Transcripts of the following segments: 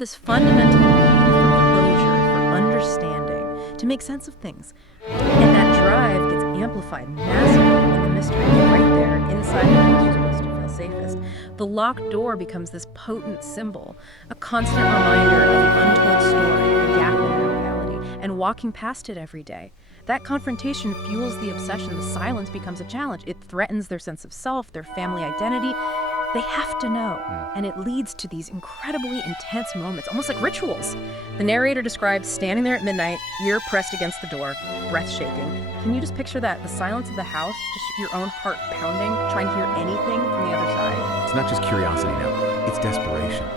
this fundamental need for closure, for understanding, to make sense of things. And that drive gets amplified massively when the mystery is right there inside the place you're supposed to feel safest. The locked door becomes this potent symbol, a constant reminder of the untold story, the gap in our reality, and walking past it every day. That confrontation fuels the obsession. The silence becomes a challenge. It threatens their sense of self, their family identity. They have to know, and it leads to these incredibly intense moments, almost like rituals. The narrator describes standing there at midnight, ear pressed against the door, breath shaking. Can you just picture that? The silence of the house, just your own heart pounding, trying to hear anything from the other side. It's not just curiosity now, it's desperation.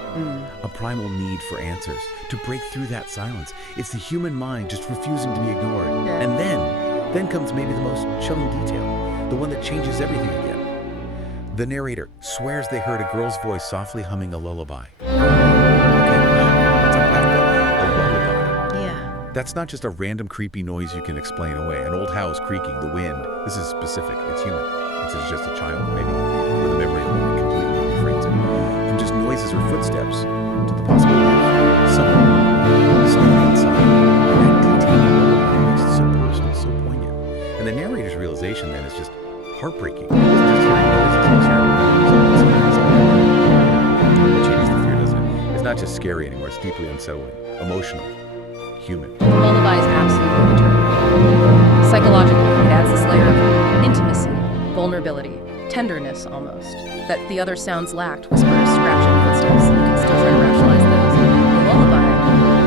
A primal need for answers, to break through that silence. It's the human mind just refusing to be ignored. Yeah. And then comes maybe the most chilling detail, the one that changes everything again. The narrator swears they heard a girl's voice softly humming a lullaby. Okay, let's unpack that. A lullaby. Yeah. That's not just a random creepy noise you can explain away. An old house creaking, the wind. This is specific. It's human. It's just a child, maybe, or the memory alone completely refrains it. From just noises or footsteps to the possibility of someone inside. That detail makes it so personal, so poignant. And the narrator's realization then is just heartbreaking. It's just hearing noises, it's hearing someone inside. It changes the fear, doesn't it? It's not just scary anymore, it's deeply unsettling, emotional, human. The lullaby is absolutely eternal. Psychologically, it adds this layer of intimacy, vulnerability, tenderness almost, that the other sounds lacked, whispers, scratching, footsteps. You can still try to rationalize those. The lullaby,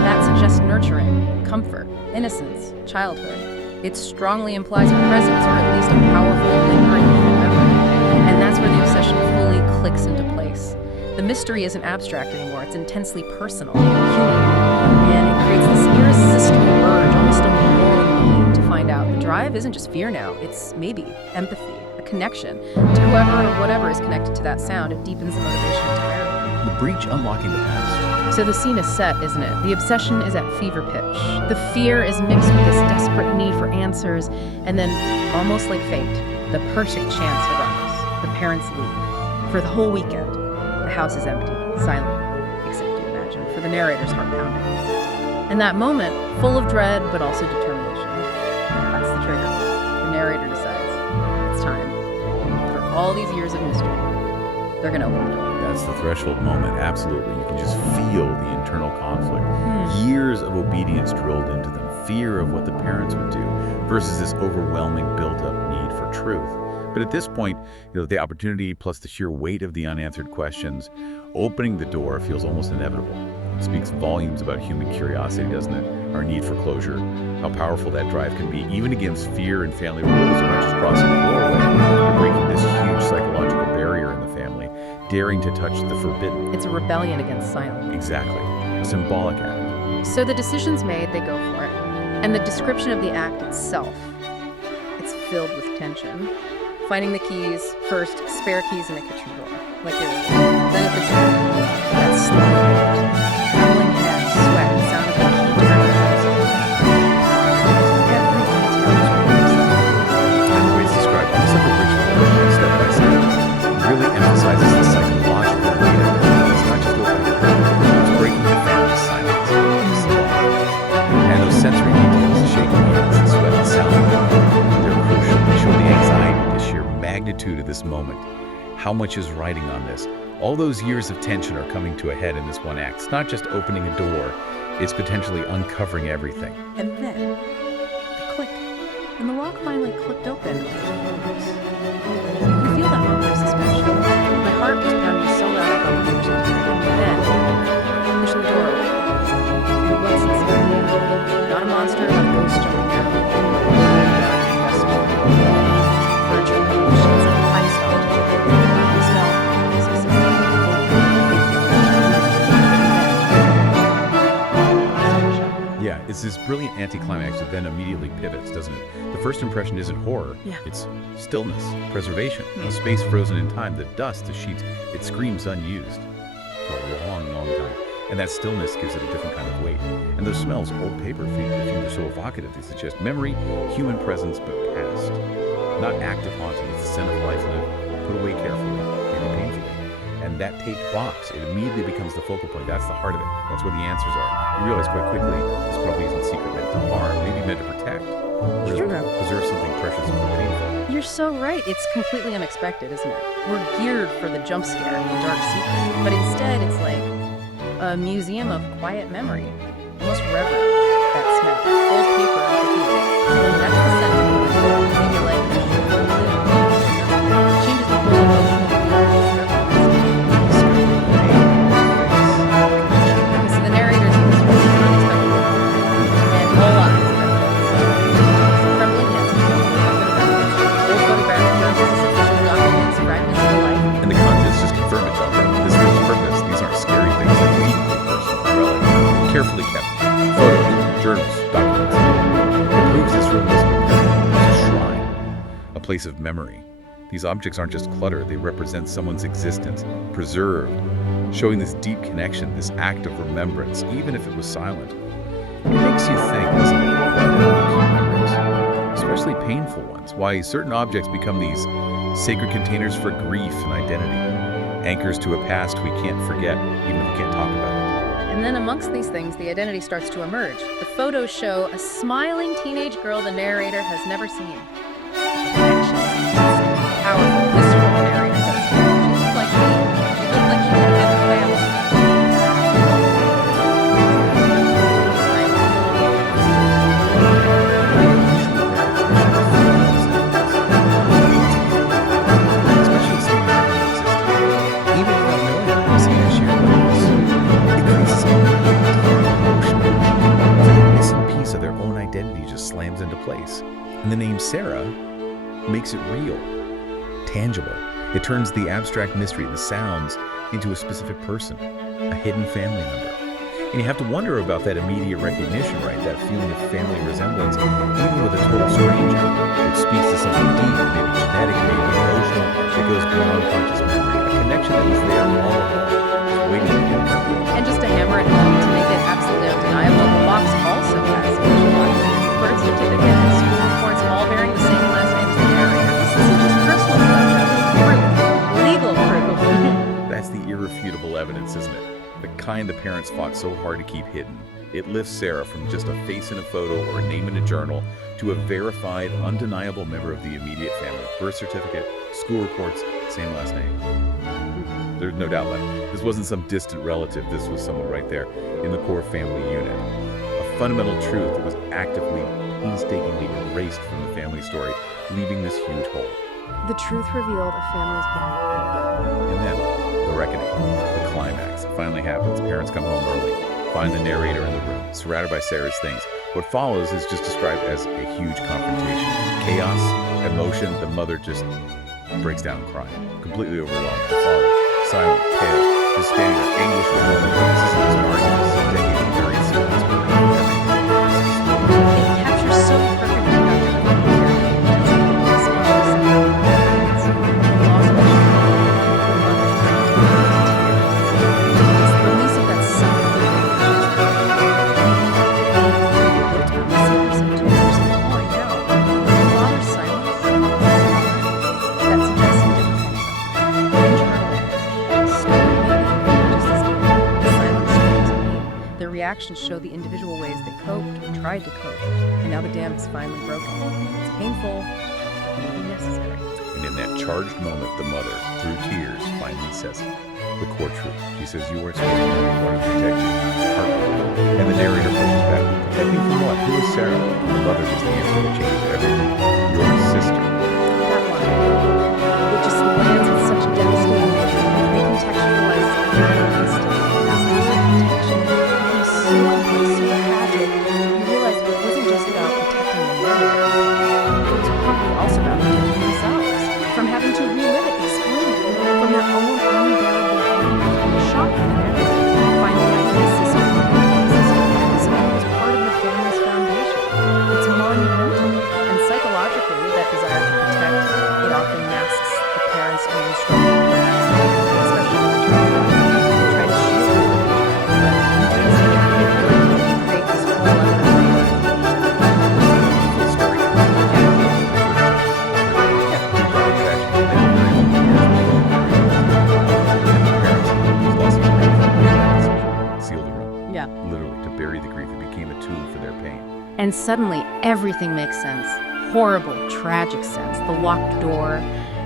that suggests nurturing, comfort, innocence, childhood. It strongly implies a presence, or at least a powerful, lingering human memory. And that's where the obsession fully clicks into place. The mystery isn't abstract anymore, it's intensely personal, human. And it creates this irresistible urge, almost a moral need to find out. The drive isn't just fear now, it's maybe empathy, a connection to whoever or whatever is connected to that sound. It deepens the motivation entirely. The breach unlocking the past. So the scene is set, isn't it? The obsession is at fever pitch. The fear is mixed with this desperate need for answers, and then, almost like fate, the perfect chance arrives. The parents leave. For the whole weekend, the house is empty, silent, except you imagine, for the narrator's heart pounding. And that moment, full of dread, but also determination, that's the trigger. The narrator decides, it's time. For all these years of mystery, they're gonna open the door. That's the threshold moment, absolutely. You can just feel the internal conflict. Years of obedience drilled into them, fear of what the parents would do, versus this overwhelming built-up need for truth. But at this point, the opportunity plus the sheer weight of the unanswered questions, opening the door feels almost inevitable. It speaks volumes about human curiosity, doesn't it? Our need for closure, how powerful that drive can be, even against fear and family rules. You're not just crossing the doorway, you're breaking this huge psychological barrier in the family, daring to touch the forbidden. It's a rebellion against silence. Exactly. A symbolic act. So the decision's made, they go for it. And the description of the act itself, it's filled with tension. Finding the keys, first, spare keys in a kitchen drawer, like they were. Then at the door, that slow, trembling hands, sweat, sound of the key turning. Every detail is rehearsed. And the way it's described, almost like a ritual, step by step, really emphasizes the psychological weight of it. It's not just opening a door, it's breaking the family silence. And those sensory details, the shaking hands, the sweat, the sound, they're crucial. They show the anxiety, the sheer magnitude of this moment. How much is riding on this? All those years of tension are coming to a head in this one act. It's not just opening a door, it's potentially uncovering everything. And then, the click. And the lock finally clicked open. You can feel that moment of suspension. My heart was pounding so loud I thought the years was turning. Then, pushing the door open. And what's inside? Not a monster, not a ghost jumping out. Furniture, sheets, I'm stopped. The smell, specifically. Yeah, it's this brilliant anticlimax that then immediately pivots, doesn't it? The first impression isn't horror. Yeah. It's stillness, preservation, a space frozen in time, the dust, the sheets, it screams unused for a long, long time. And that stillness gives it a different kind of weight. And those smells, old paper, perfume, are so evocative. They suggest memory, human presence, but past. Not active haunting, it's the scent of life lived, put away carefully, maybe painfully. And that taped box, it immediately becomes the focal point. That's the heart of it. That's where the answers are. You realize quite quickly this probably isn't secret meant to harm, maybe meant to protect. Or just True. preserve something precious and painful. You're so right. It's completely unexpected, isn't it? We're geared for the jump scare, the dark secret. But instead, it's like a museum of quiet memory. Almost reverent. That smell. Old paper and graffiti. That's the sentiment. Maybe life is changes the whole emotional because the narrator's voice was unexpected. And all eyes. Trembling hands. Old photographic journals, official documents, fragments of life. And the contents just confirm it, don't they? This film's purpose, these aren't scary things, they're deeply personal, relic, carefully kept. Photos, journals, documents. It proves this room is a shrine, a place of memory. These objects aren't just clutter, they represent someone's existence, preserved, showing this deep connection, this act of remembrance, even if it was silent. It makes you think, doesn't it, about memories, especially painful ones, why certain objects become these sacred containers for grief and identity, anchors to a past we can't forget, even if we can't talk about it. And then amongst these things, the identity starts to emerge. The photos show a smiling teenage girl the narrator has never seen. Connection. It's powerful, visceral narrator says. She looked like me. She looked like she would have been the family. Especially seeing her existence. Even without knowing her, seeing her share memories, it creates some emotional. The missing piece of their own identity just slams into place. And the name Sarah makes it real, tangible. It turns the abstract mystery, the sounds, into a specific person, a hidden family member. And you have to wonder about that immediate recognition, right? That feeling of family resemblance, even with a total stranger. It speaks to something deep, maybe genetic, maybe emotional, that goes beyond conscious memory. A connection that was there all along, just waiting to get met. And just to hammer it home, to make it absolutely undeniable, the box also has official documents, birth certificate, and school reports, all bearing the same last name as the narrator. This isn't just personal stuff, this is proof, legal proof. That's the irrefutable evidence, isn't it? The kind the parents fought so hard to keep hidden. It lifts Sarah from just a face in a photo or a name in a journal to a verified, undeniable member of the immediate family. Birth certificate, school reports, same last name. There's no doubt left. This wasn't some distant relative. This was someone right there in the core family unit. A fundamental truth that was actively, painstakingly erased from the family story, leaving this huge hole. The truth revealed a family's bond. And then, the reckoning, the climax. It finally happens. Parents come home early, find the narrator in the room, surrounded by Sarah's things. What follows is just described as a huge confrontation. Chaos, emotion, the mother just breaks down crying, completely overwhelmed. The father, silent, pale, just standing there, anguish with one another. This isn't just an argument, this is a decades of buried secrets. It captures so perfectly how different the character is. The loss of a it's the release of that suffering. Secrecy to person pouring out. The father's silence. That suggests a different kind of suffering. Internal. Story maybe, just as deep. The silent screams of pain. Their reactions show the individual ways they coped or tried to cope. And now the dam is finally broken. It's painful, and necessary. And in that charged moment, the mother, through tears, finally says it. The core truth. She says, you weren't supposed to be born to protect you. Heartbreak. And the narrator pushes back. Protect me from what? Who is Sarah? The mother gives the answer that changes everything. Your sister. That line, it just lands in such a devastating way. It recontextualizes every instant. That lack of protection becomes so tragic. You realize it wasn't just about protecting the narrator. It was probably also about protecting themselves from having to relive it, explain it, from their own unbearable pain. Shock for the narrator, finding out his sister existed. Someone was part of the family's foundation. It's monumental, and psychologically, Yeah. Literally, to bury the grief. It became a tomb for their pain. And suddenly, everything makes sense. Horrible, tragic sense. The locked door,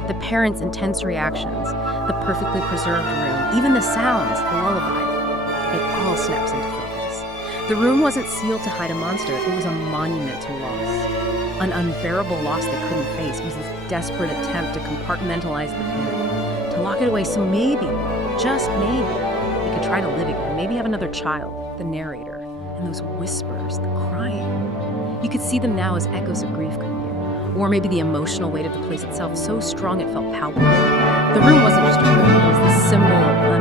the parents' intense reactions, the perfectly preserved room, even the sounds, the lullaby. It all snaps into focus. The room wasn't sealed to hide a monster. It was a monument to loss. An unbearable loss they couldn't face. It was this desperate attempt to compartmentalize the pain, to lock it away so maybe, just maybe, they could try to live again, maybe have another child, the narrator, and those whispers, the crying. You could see them now as echoes of grief, couldn't you? Or maybe the emotional weight of the place itself, so strong it felt palpable. The room wasn't just a room, it was the symbol of